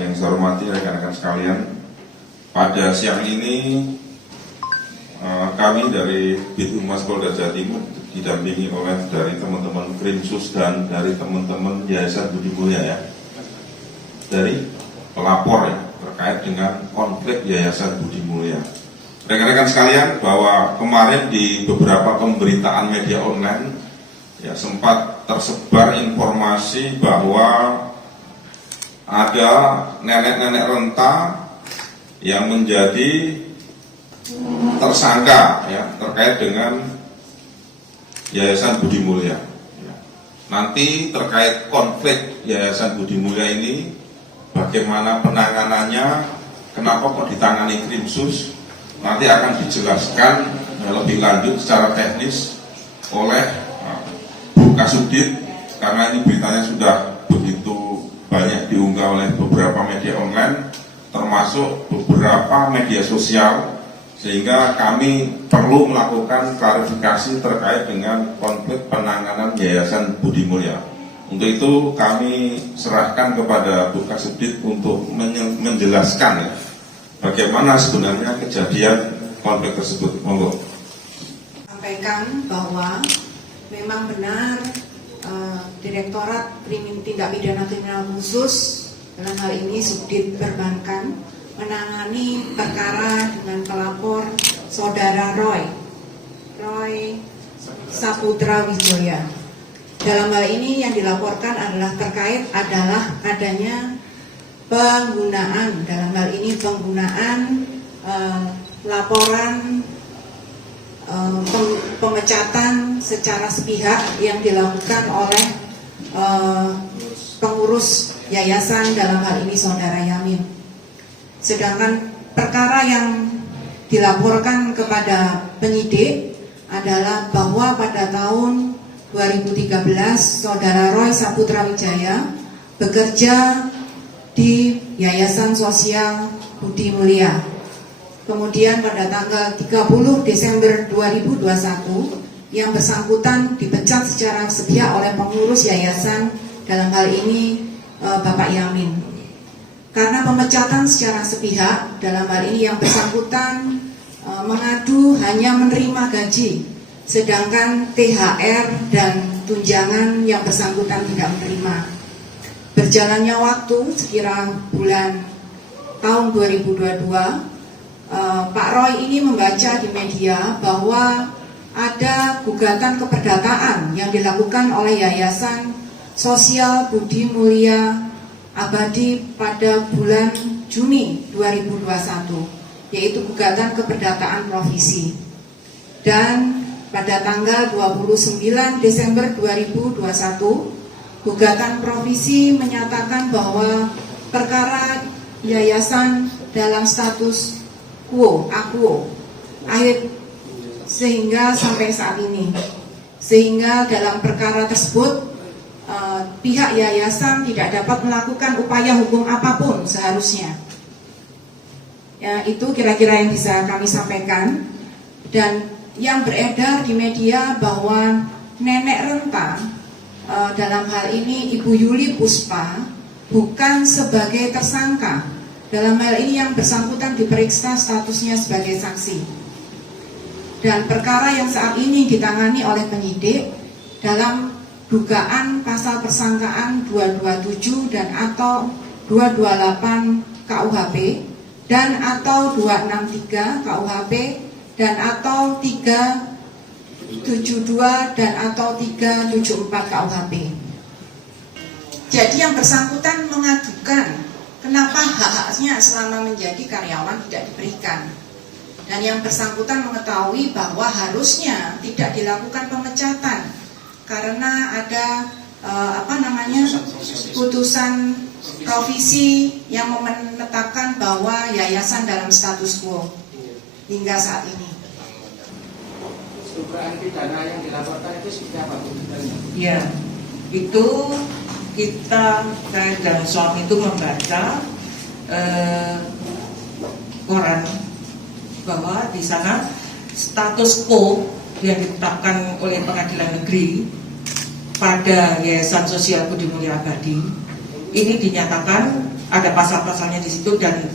Yang saya hormati rekan-rekan sekalian, pada siang ini kami dari Bidhumas Polda Jawa Timur didampingi oleh dari teman-teman Krimsus dan dari teman-teman Yayasan Budi Mulya ya, dari pelapor ya, terkait dengan konflik Yayasan Budi Mulya. Rekan-rekan sekalian, bahwa kemarin di beberapa pemberitaan media online ya sempat tersebar informasi bahwa ada nenek-nenek renta yang menjadi tersangka ya terkait dengan Yayasan Budi Mulya. Nanti terkait konflik Yayasan Budi Mulya ini, bagaimana penanganannya, kenapa kok ditangani Krimsus, nanti akan dijelaskan lebih lanjut secara teknis oleh Bu Kasubdit, karena ini beritanya sudah begitu banyak diunggah oleh beberapa media online, termasuk beberapa media sosial, sehingga kami perlu melakukan klarifikasi terkait dengan konflik penanganan Yayasan Budi Mulya. Untuk itu kami serahkan kepada Bu Kasubdit untuk menjelaskan ya, bagaimana sebenarnya kejadian konflik tersebut. Monggo. Sampaikan bahwa memang benar Direktorat Tindak Pidana Kriminal Khusus, dalam hal ini Subdit Perbankan, menangani perkara dengan pelapor Saudara Roy Saputra Wijaya. Dalam hal ini yang dilaporkan adalah terkait adanya penggunaan, dalam hal ini penggunaan laporan pemecatan secara sepihak yang dilakukan oleh pengurus yayasan, dalam hal ini Saudara Yamin. Sedangkan perkara yang dilaporkan kepada penyidik adalah bahwa pada tahun 2013 Saudara Roy Saputra Wijaya bekerja di Yayasan Sosial Budi Mulya. Kemudian pada tanggal 30 Desember 2021 yang bersangkutan dipecat secara sepihak oleh pengurus yayasan, dalam hal ini Bapak Yamin. Karena pemecatan secara sepihak, dalam hal ini yang bersangkutan mengadu hanya menerima gaji, sedangkan THR dan tunjangan yang bersangkutan tidak menerima. Berjalannya waktu sekira bulan tahun 2022, Pak Roy ini membaca di media bahwa ada gugatan keperdataan yang dilakukan oleh Yayasan Sosial Budi Mulya Abadi pada bulan Juni 2021, yaitu gugatan keperdataan provisi. Dan pada tanggal 29 Desember 2021, gugatan provisi menyatakan bahwa perkara yayasan dalam status quo akhir sehingga sampai saat ini, sehingga dalam perkara tersebut pihak yayasan tidak dapat melakukan upaya hukum apapun seharusnya. Ya, itu kira-kira yang bisa kami sampaikan. Dan yang beredar di media bahwa nenek renta dalam hal ini Ibu Yuli Puspa bukan sebagai tersangka. Dalam hal ini yang bersangkutan diperiksa statusnya sebagai saksi. Dan perkara yang saat ini ditangani oleh penyidik dalam dugaan pasal persangkaan 227 dan atau 228 KUHP dan atau 263 KUHP dan atau 372 dan atau 374 KUHP. Jadi yang bersangkutan mengadukan kenapa hak-haknya selama menjadi karyawan tidak diberikan. Dan yang bersangkutan mengetahui bahwa harusnya tidak dilakukan pemecatan karena ada putusan provisi yang menetapkan bahwa yayasan dalam status quo hingga saat ini. Dugaan pidana yang dilaporkan itu seperti apa? Ya, itu kita, saya dan suami itu membaca koran bahwa di sana status quo yang ditetapkan oleh Pengadilan Negeri pada Yayasan Sosial Budi Mulya Abadi ini dinyatakan ada pasal-pasalnya di situ dan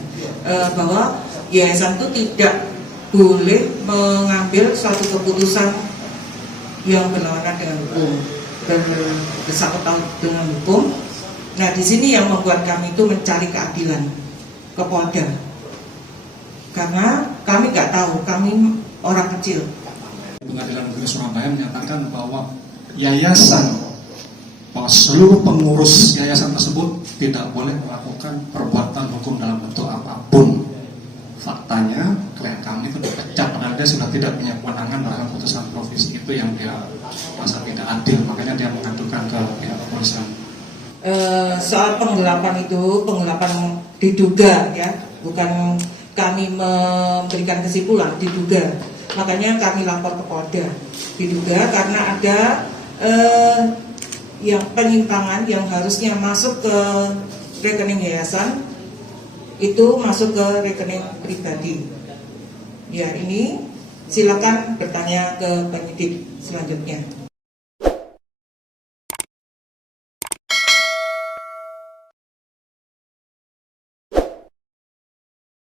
bahwa yayasan itu tidak boleh mengambil suatu keputusan yang berlawanan dengan hukum, bersangkut dengan hukum. Nah, di sini yang membuat kami itu mencari keadilan ke Polda, karena kami nggak tahu, kami orang kecil. Pengadilan Negeri Surabaya menyatakan bahwa seluruh pengurus yayasan tersebut tidak boleh melakukan perbuatan hukum dalam bentuk apapun. Faktanya, klien kami itu dipecat padahal dia sudah tidak punya kewenangan dalam putusan provisi itu yang dia merasa tidak adil, makanya dia mengadukan ke pihak kepolisian. Soal penggelapan itu, penggelapan diduga ya, bukan kami memberikan kesimpulan, diduga. Makanya kami lapor ke Polda, diduga karena ada yang penyimpangan yang harusnya masuk ke rekening yayasan itu masuk ke rekening pribadi. Ya, ini silakan bertanya ke penyidik selanjutnya.